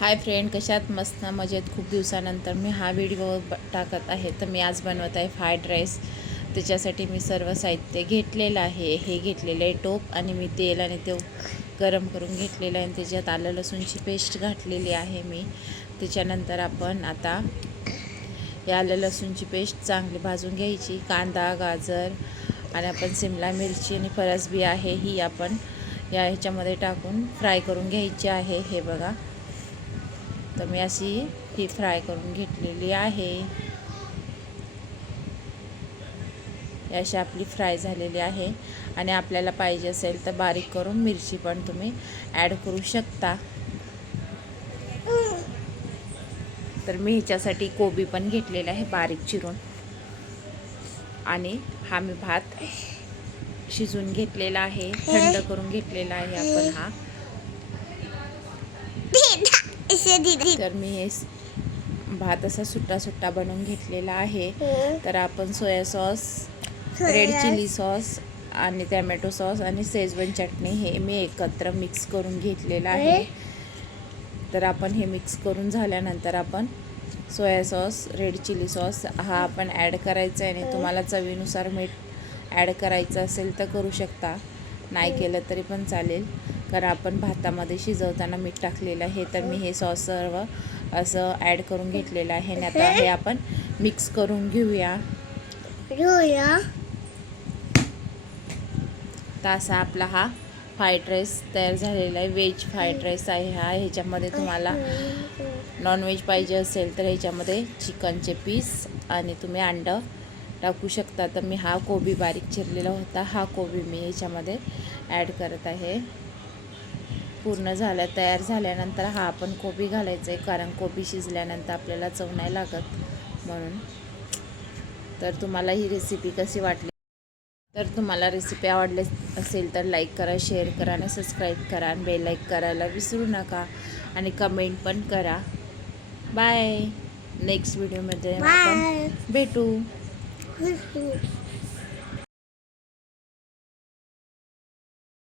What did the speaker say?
Hi friend, कशात मस्त मजेत. खूप दिवसानंतर मी हा व्हिडिओ टाकत आहे. तर मी आज बनवत आहे फ्राईड राईस. त्याच्यासाठी मी सर्व साहित्य घेतलेलं आहे. हे घेतलेलं आहे टोप आणि मी तेल आणि ते गरम करून घेतलेलं आहे आणि त्याच्यात आलं लसूणची पेस्ट घातलेली आहे मी. त्याच्यानंतर आपण आता या आलं लसूणची पेस्ट चांगली भाजून घ्यायची. कांदा, गाजर आणि आपण शिमला मिरची आणि फरसबी आहे ही आपण ह्याच्यामध्ये टाकून फ्राय करून घ्यायची आहे. हे बघा, तर मी अशी ही फ्राय करून घेतलेली आहे. अशी आपली फ्राय झालेली आहे आणि आपल्याला पाहिजे असेल तर बारीक करून मिरची पण तुम्ही ॲड करू शकता. तर मी ह्याच्यासाठी कोबी पण घेतलेला आहे बारीक चिरून आणि हा मी भात शिजून घेतलेला आहे, थंड करून घेतलेला आहे आपण हा. तर मी हे भात असा सुट्टा सुट्टा बनवून घेतलेला आहे. तर आपण soya sauce, red chilli sauce आणि टॅमॅटो सॉस आणि शेजवान चटणी हे मी एकत्र मिक्स करून घेतलेलं आहे. तर आपण हे मिक्स करून झाल्यानंतर आपण soya sauce, red chilli sauce हा आपण ॲड करायचा आहे आणि तुम्हाला चवीनुसार मीठ ॲड करायचं असेल तर करू शकता, नाही केलं तरी पण चालेल, कारण आपण भातामध्ये शिजवताना मीठ टाकलेलं आहे. तर मी हे सॉस सर्व असं ॲड करून घेतलेलं आहे आणि आता हे आपण मिक्स करून घेऊया. तर असा आपला हा फ्राईड राईस तयार झालेला आहे. व्हेज फ्राईड राईस आहे हा. ह्याच्यामध्ये तुम्हाला नॉनव्हेज पाहिजे असेल तर ह्याच्यामध्ये चिकनचे पीस आणि तुम्ही अंडं टाकू शकता. तर मी हा कोबी बारीक चिरलेला होता, हा कोबी मी ह्याच्यामध्ये ॲड करत आहे. पूर्ण तयार झाल्यानंतर हा आपण कोबी घालायचा आहे, कारण कोबी शिजल्यानंतर आपल्याला चव नाही लागत म्हणून. तर तुम्हाला ही रेसिपी कशी वाटली? तर तुम्हाला रेसिपी आवडली असेल तर लाईक करा, शेअर करा आणि सबस्क्राईब करा आणि बेल लाईक करायला विसरू नका आणि कमेंट पण करा. बाय. नेक्स्ट व्हिडिओमध्ये आपण भेटू.